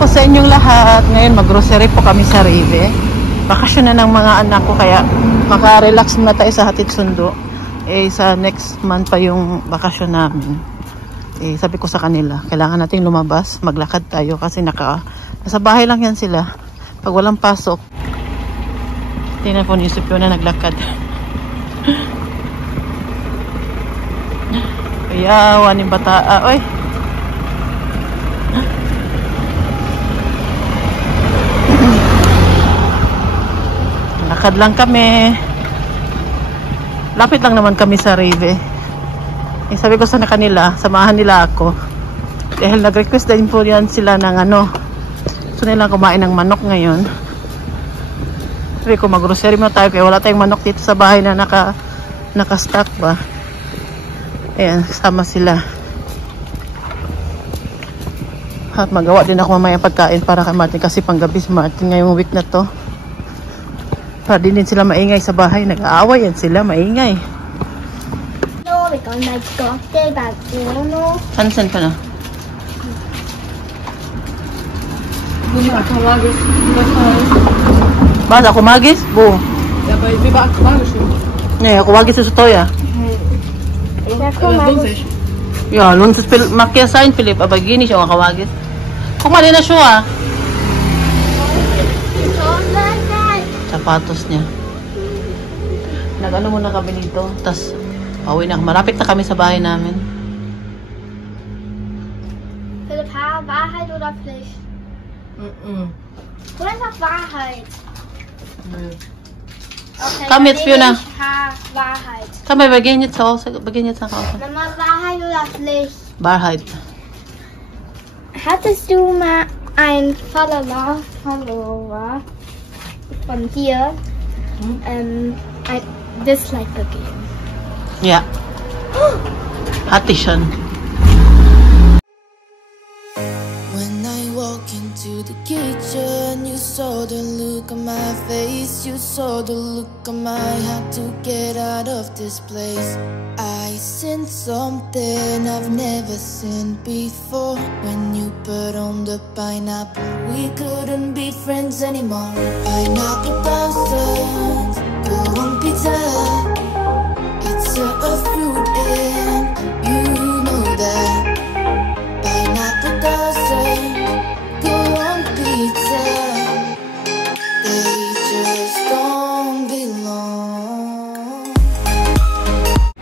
po sa inyong lahat. Ngayon mag-grocery po kami sa Rive. Bakasyon na ng mga anak ko kaya maka-relax muna tayo sa hatid sundo. Sa next month pa yung bakasyon namin. Sabi ko sa kanila, kailangan nating lumabas, maglakad tayo kasi nasa bahay lang yan sila. Pag walang pasok, tingnan po ni Yusuf na naglakad. Kaya, waning bata. Oy! Lakad lang kami. Lapit lang naman kami sa Rive. Sabi ko sa kanila, samahan nila ako. Dahil nag-request din po yan sila ng gusto nila kumain ng manok ngayon. Sabi ko mag-grocery mo tayo kaya wala tayong manok dito sa bahay na naka-stock ba. Ayan, sama sila. At magawa din ako mamaya pagkain para kay Martin kasi panggabi si Martin ngayong week na to. Para din sila maingay sa bahay. Nag-aaway yan sila, maingay. San pa na? Basta kumagis? Bu. Ne, kumagis sa toya. Ya, lunses makiasain Philip, abagini siya makawagis. Kumali na siya. Sapatos niya. Nag-ano muna kami dito. Tapos, pauwi na. Marapit na kami sa bahay namin. Philipp, Wahrheit oder Pflicht? Wo ist noch Wahrheit? Okay, Komm jetzt, Fiona. Wahrheit. Komm, wir gehen jetzt raus. Wir gehen jetzt nach Hause. Mama, Wahrheit oder Pflicht? Wahrheit. Hattest du mal ein Follower von dir ein Dislike gegeben? Ja. Hatte ich schon. When I walk into the kitchen, you saw the look on my face, you saw the look on my heart to get out of this place. I seen something I've never seen before. When you put on the pineapple, we couldn't be friends anymore. Pineapple thousands, go on pizza. It's a fruit and you know that. Pineapple thousands, go on pizza. They just don't belong.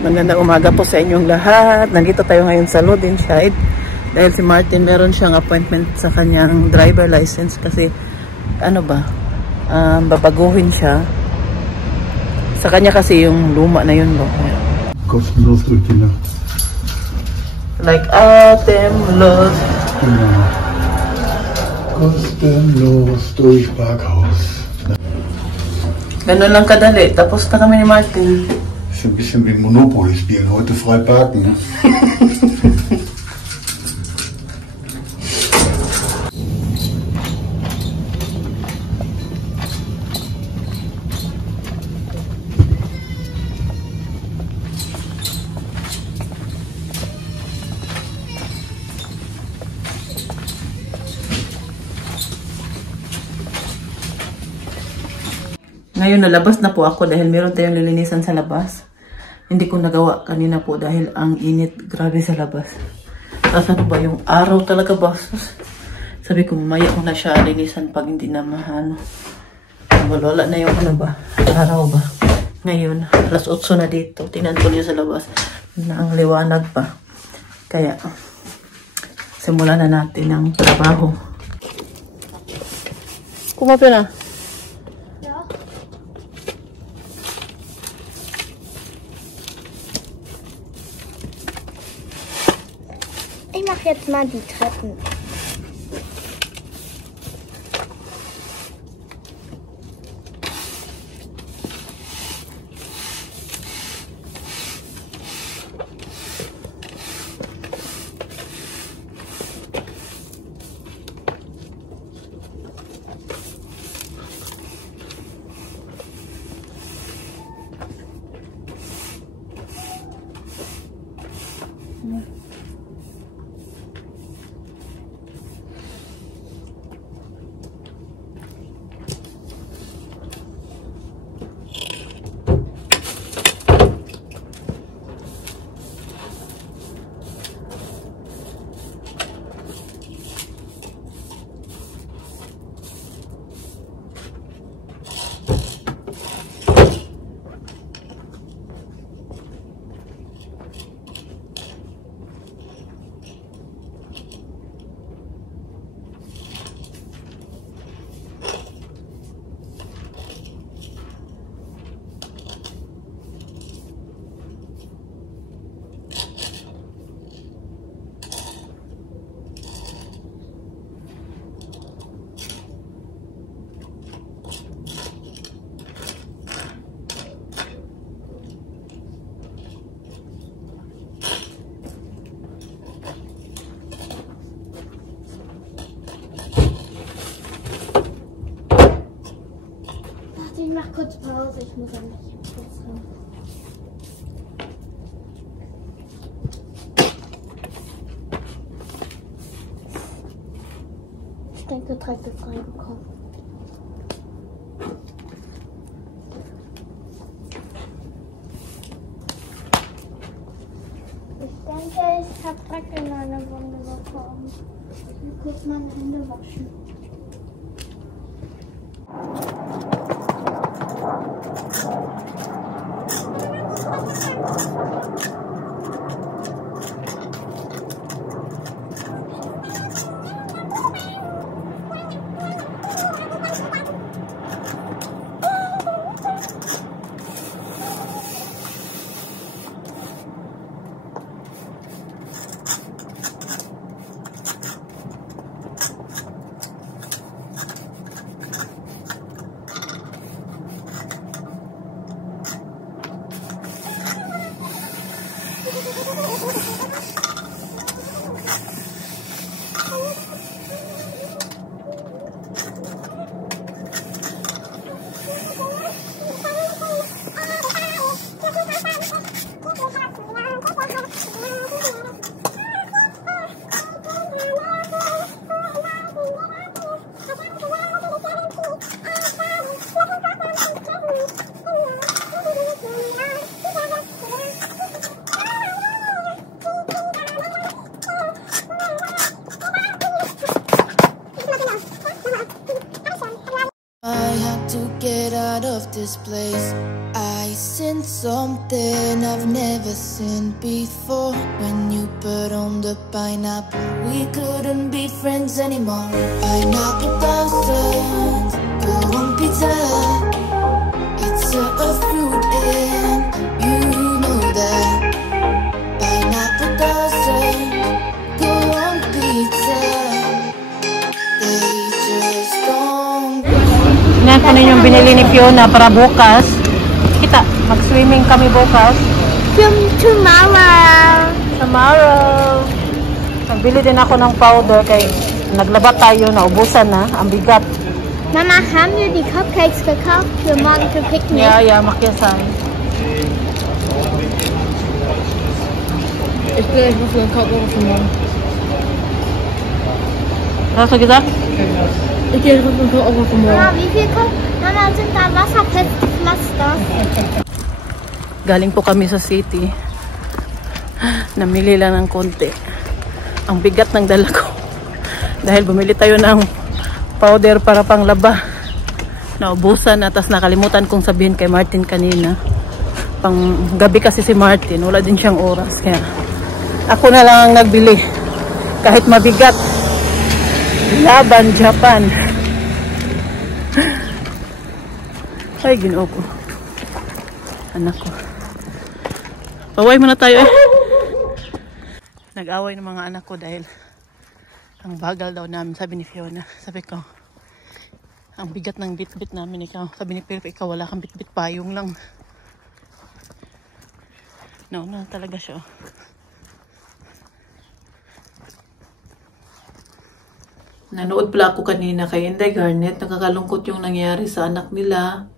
Magandang umaga po sa inyong lahat. Nandito tayo ngayon sa Load and Shide. Dahil si Martin meron siyang appointment sa kanyang driver license kasi babaguhin siya. Sa kanya kasi yung luma na yun. Kostenlos durch die Nacht. Like Atemlos. Genau. Kostenlos durch Parkhaus. Ganun lang kadali. Tapos na kami ni Martin. Ist ein bisschen wie Monopoly spielen. Heute frei parken. Ne? Ngayon nalabas na po ako dahil meron tayong lilinisan sa labas. Hindi ko nagawa kanina po dahil ang init grabe sa labas. Tapos ano ba yung araw talaga ba? Sabi ko mamaya ko na siya linisan pag hindi na wala na yung araw ba. Ngayon, alas 8 na dito. Tingnan ko niyo sa labas na ang liwanag pa. Kaya, simulan na natin ang trabaho. Kumapin na. Ich mache jetzt mal die Treppen. kurz Pause, ich muss ein bisschen putzen. Ich denke, direkt ist reingekommen. Ich denke, ich habe Dreck in meine Wunde bekommen. Ich will kurz meine Hände waschen. This place, I seen something I've never seen before. When you put on the pineapple, we couldn't be friends anymore. Pineapple thousands, go on pizza. It's a fruit and you know that. Pineapple thousands, go on pizza. They just don't. Tingnan ko na yung binili ni Fiona para bukas. Kita, mag-swimming kami bukas. Tomorrow. Nagbili din ako ng powder kay naglaba tayo, naubusan na. Ang bigat. Mama, haben wir die Cupcakes gekauft für morgen für Picknick? Ja, makiasan. Ich muss einen Cupcake für morgen. Was hast du gesagt? Ich gehe rüber und auch für morgen. Mama, wie viel kommt? Mama, sind da wasserfeste Pflaster? Galing po kami sa city. Namili lang ng konti. Ang bigat ng dala ko. Dahil bumili tayo ng powder para panglaba. Naubusan na, tas nakalimutan kong sabihin kay Martin kanina. Pang gabi kasi si Martin, wala din siyang oras. Kaya ako na lang ang nagbili. Kahit mabigat. Laban, Japan. Ay, ginoo ko. Anak ko. Paway muna tayo eh. Nag-away ng mga anak ko dahil ang bagal daw namin, sabi ni Fiona. Sabi ko, ang bigat ng bit-bit namin ikaw. Sabi ni Philip, ikaw wala kang bit-bit, payong lang. No, talaga siya. Nanood pala ako kanina kay Inday Garnet. Nakakalungkot yung nangyari sa anak nila.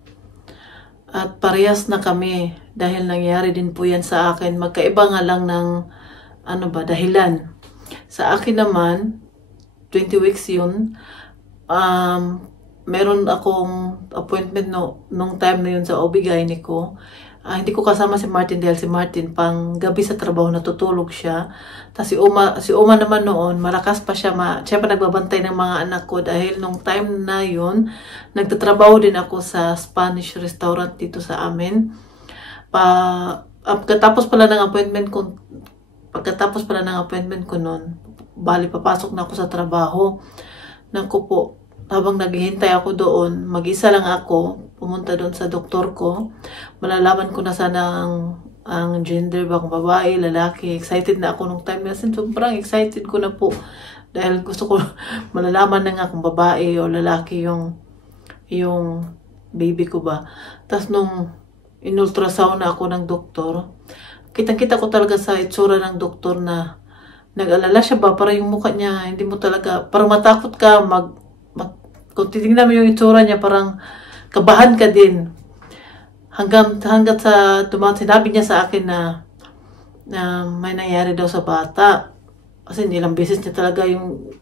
At parehas na kami dahil nangyari din po yan sa akin. Magkaiba nga lang ng dahilan. Sa akin naman, 20 weeks yun. Meron akong appointment nung time na yun sa OB-GYN ko. Hindi ko kasama si Martin dahil si Martin pang gabi sa trabaho natutulog siya. Tapos si Uma naman noon, malakas pa siya. Siya pa nagbabantay ng mga anak ko dahil nung time na yun, nagtatrabaho din ako sa Spanish restaurant dito sa amin. Pagkatapos pala ng appointment ko noon, bali papasok na ako sa trabaho. Naku po, habang naghihintay ako doon, mag-isa lang ako, pumunta doon sa doktor ko. Malalaman ko na sana ang gender ba, kung babae, lalaki. Excited na ako nung time na. Sobrang excited ko na po. Dahil gusto ko malalaman na nga kung babae o lalaki yung baby ko ba. Tapos nung in-ultrasound na ako ng doktor, kitang-kita ko talaga sa itsura ng doktor na nag-alala siya ba, para yung mukha niya, hindi mo talaga, parang matakot ka, kung titignan mo yung itsura niya, parang kabahan ka din. hanggat sa sinabi niya sa akin na may nangyari daw sa bata. Kasi ilang beses niya talaga yung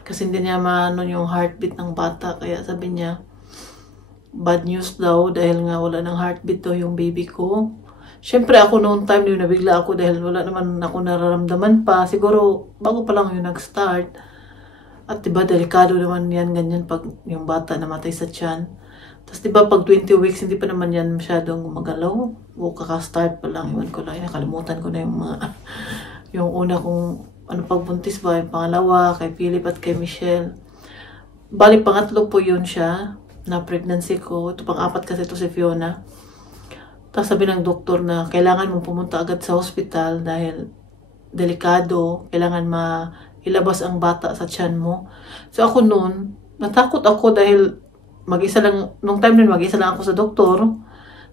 kasi hindi niya maano yung heartbeat ng bata. Kaya sabi niya, bad news daw dahil nga wala ng heartbeat daw yung baby ko. Siyempre ako noong time yun, nabigla ako dahil wala naman ako nararamdaman pa. Siguro bago pa lang yung nag-start. At diba, delikado naman yan, ganyan pag yung bata namatay sa tiyan. Tapos diba, pag 20 weeks, hindi pa naman yan masyadong magalaw. O kaka-start pa lang, iwan ko lang, nakalimutan ko na yung mga, yung una kong, pagbuntis ba, yung pangalawa, kay Philip at kay Michelle. Bali, pangatlo po yun siya, na pregnancy ko. Ito pang-apat kasi ito si Fiona. Tapos sabi ng doktor na kailangan mong pumunta agad sa hospital dahil delikado, kailangan ilabas ang bata sa tiyan mo. So ako noon, natakot ako dahil nung time nun, mag-isa lang ako sa doktor.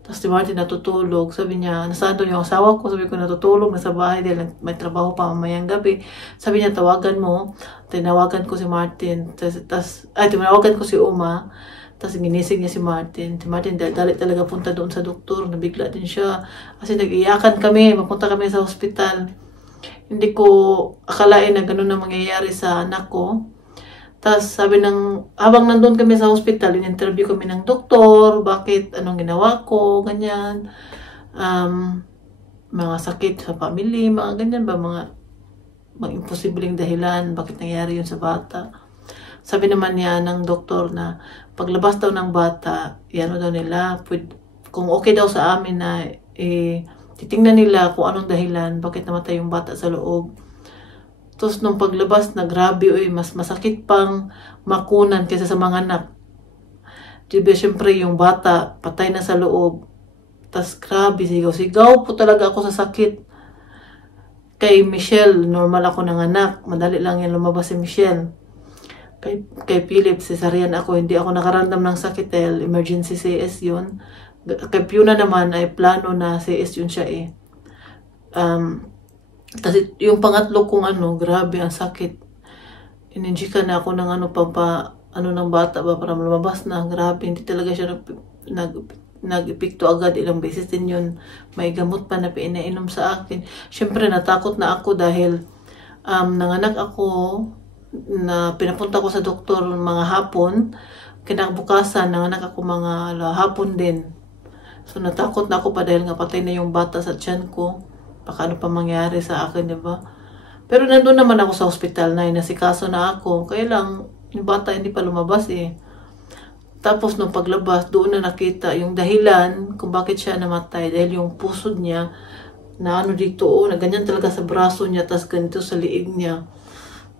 Tapos si Martin natutulog. Sabi niya, nasaan doon yung asawa ko? Sabi ko, natutulog, nasa bahay dahil may trabaho pa mamayang gabi. Sabi niya, tawagan mo. Tinawagan ko si Martin. Tinawagan ko si Uma. Tapos ginising niya si Martin. Si Martin dali talaga punta doon sa doktor. Nabigla din siya. Kasi nag-iyakan kami. Mapunta kami sa hospital. Hindi ko akalain na ganun na mangyayari sa anak ko. Tapos sabi habang nandun kami sa hospital, in-interview kami ng doktor, anong ginawa ko, ganyan. Mga sakit sa family, mga ganyan ba, mga imposibleng dahilan, bakit nangyari yun sa bata. Sabi naman niya ng doktor na paglabas daw ng bata, yan daw nila, kung okay daw sa amin na titingnan nila kung anong dahilan, bakit namatay yung bata sa loob. Tapos nung paglabas na grabe, mas masakit pang makunan kaysa sa mga anak. Diba, syempre yung bata, patay na sa loob. Tapos grabe, sigaw po talaga ako sa sakit. Kay Michelle, normal ako ng anak. Madali lang yan lumabas si Michelle. Kay Philip, cesarean ako. Hindi ako nakaramdam ng sakit dahil emergency CS yun. Kay Fiona naman ay plano na CS yun siya Kasi yung pangatlo kong grabe ang sakit. Ininjika na ako ng ng bata ba para lumabas na. Grabe, hindi talaga siya nag-epekto agad. Ilang beses din yun. May gamot pa na pinainom sa akin. Siyempre natakot na ako dahil nanganak ako na pinapunta ko sa doktor mga hapon. Kinabukasan, nanganak ako mga hapon din. So natakot na ako pa dahil nga patay na yung bata sa tiyan ko. Baka ano pa mangyari sa akin, diba? Pero nandun naman ako sa hospital na inasikaso na ako. Kaya lang, yung bata hindi pa lumabas Tapos nung paglabas, doon na nakita yung dahilan kung bakit siya namatay. Dahil yung pusod niya, na dito, na ganyan talaga sa braso niya, tas ganito sa liig niya.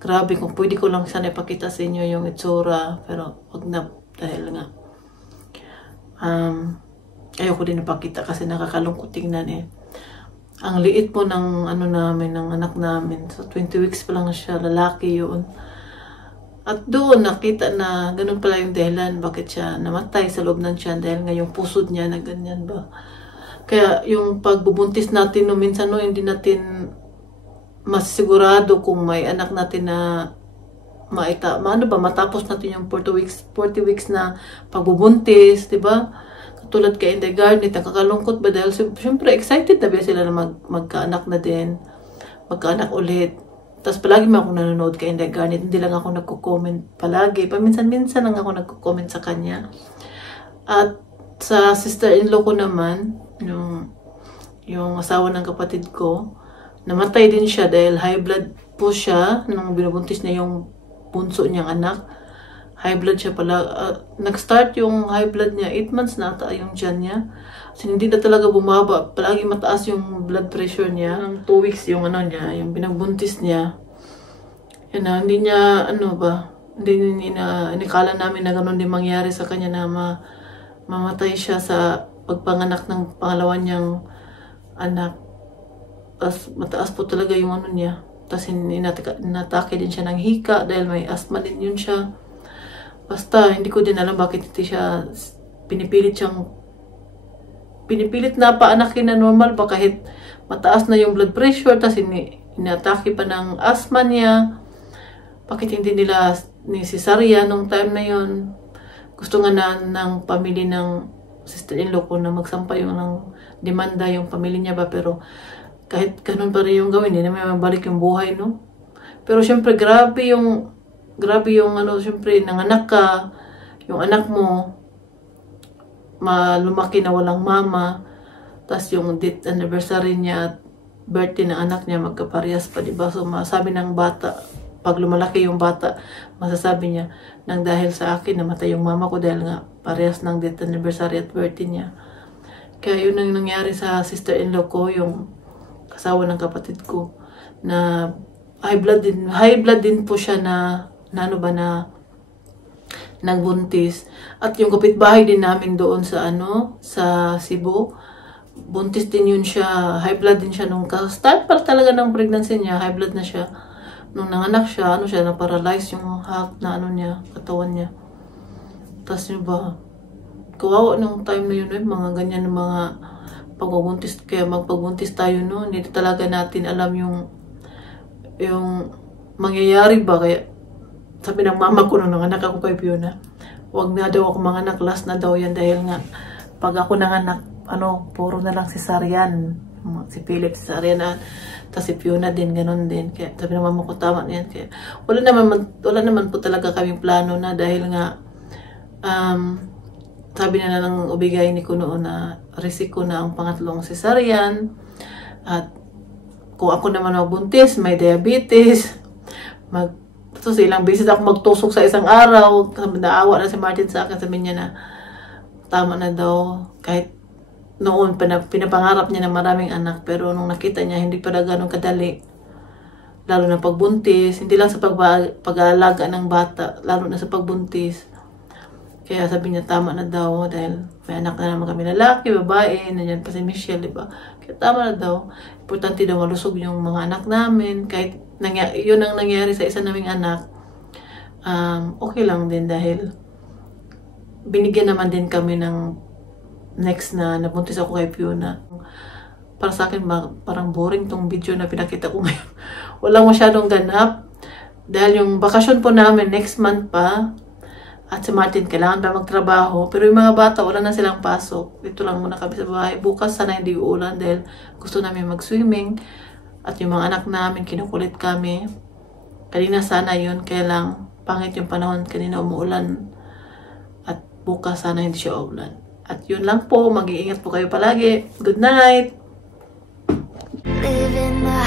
Grabe, kung pwede ko lang sana ipakita sa inyo yung itsura. Pero wag na, dahil nga. Ayoko din ipakita kasi nakakalungkot tingnan Ang liit po ng ng anak namin. So 20 weeks pa lang siya, lalaki yun. At doon nakita na ganun pala yung dahilan bakit siya namatay sa loob ng tiyan dahil nga yung pusod niya na ganyan ba. Kaya yung pagbubuntis natin minsan hindi natin mas sigurado kung may anak natin na matapos natin yung 40 weeks na pagbubuntis, 'di ba? Tulad kay Indegarnit, nakakalungkot ba dahil siyempre excited na ba sila na magkaanak na din, magkaanak ulit. Tapos palagi mo ako nanonood kay Indegarnit, hindi lang ako nagko-comment palagi. Paminsan-minsan lang ako nagko-comment sa kanya. At sa sister-in-law ko naman, yung asawa ng kapatid ko, namatay din siya dahil high blood po siya nung binubuntis niya yung bunso niyang anak. High blood siya pala. Nag-start yung high blood niya. 8 months na ata yung tiyan niya. Kasi hindi na talaga bumaba. Palagi mataas yung blood pressure niya. Nang 2 weeks yung yung pinagbuntis niya. Hindi niya, hindi inikala namin na ganun din mangyari sa kanya na mamatay siya sa pagpanganak ng pangalawa niyang anak. Tapos mataas po talaga yung niya. Tapos inatake din siya ng hika dahil may asthma din yun siya. Basta, hindi ko din alam bakit hindi siya pinipilit na paanakin na normal ba kahit mataas na yung blood pressure, tapos inatake pa ng asthma niya. Bakit hindi nila ni cesarean nung time na yun? gusto nga na ng pamilya ng sister-in-law ko na magsampa yung ng demanda yung pamilya niya ba, pero kahit ganun pa rin yung gawin, hindi naman mabalik yung buhay, no? Pero syempre, grabe yung ano, syempre, nanganak ka, yung anak mo, lumaki na walang mama, tas yung date anniversary niya at birthday ng anak niya, magkaparehas pa, diba? So, masabi ng bata, pag lumalaki yung bata, masasabi niya, nang dahil sa akin, namatay yung mama ko dahil nga parehas ng date anniversary at birthday niya. Kaya yun ang nangyari sa sister-in-law ko, yung kasawa ng kapatid ko, na high blood din po siya na nagbuntis. At yung kapitbahay din namin doon sa sa Cebu, buntis din yun siya, high blood din siya nung start pa talaga ng pregnancy niya, high blood na siya. Nung nanganak siya, na-paralyze yung niya, katawan niya. Tapos yun ba, kawawa nung time na yun, mga ganyan ng mga pagbubuntis, kaya magpagbuntis tayo, no? Hindi talaga natin alam yung mangyayari ba. Kaya sabi ng mama ko nung nanganak ako kay Fiona, wag na daw ako manganak, last na daw yan, dahil nga pag ako nanganak, puro na lang cesarean, si Philip cesarean, tapos si Fiona din, ganun din. Kaya sabi ng mama ko, tama na yan. Kaya wala naman po talaga kaming plano na, dahil nga sabi na lang ubigay ni ko noon na risiko na ang pangatlong cesarean, at kung ako naman mabuntis, may diabetes, so ilang beses ako magtusok sa isang araw, naawa na si Martin sa akin, sabi niya na tama na daw, kahit noon pinapangarap niya ng maraming anak, pero nung nakita niya hindi pa ganun kadali, lalo na pagbuntis, hindi lang sa pag-aalaga ng bata, lalo na sa pagbuntis. Kaya sabi niya tama na daw, dahil may anak na naman kami, lalaki, babae, nandiyan pa si Michelle, diba? Kaya tama na daw, importante daw malusog yung mga anak namin, kahit yun ang nangyari sa isa naming anak, okay lang din, dahil binigyan naman din kami ng next na nabuntis ako kay Fiona. Para sa akin, parang boring tong video na pinakita ko ngayon. Walang masyadong ganap, dahil yung bakasyon po namin next month pa, at si Martin kailangan pa magtrabaho, pero yung mga bata wala na silang pasok. Dito lang muna kami sa bahay. Bukas sana hindi uulan, dahil gusto namin mag-swimming, at yung mga anak namin kinukulit kami. Kanina sana yun, kaya lang pangit yung panahon, kanina umuulan, at bukas sana hindi siya uulan. At yun lang po, mag-iingat po kayo palagi. Good night! Live in the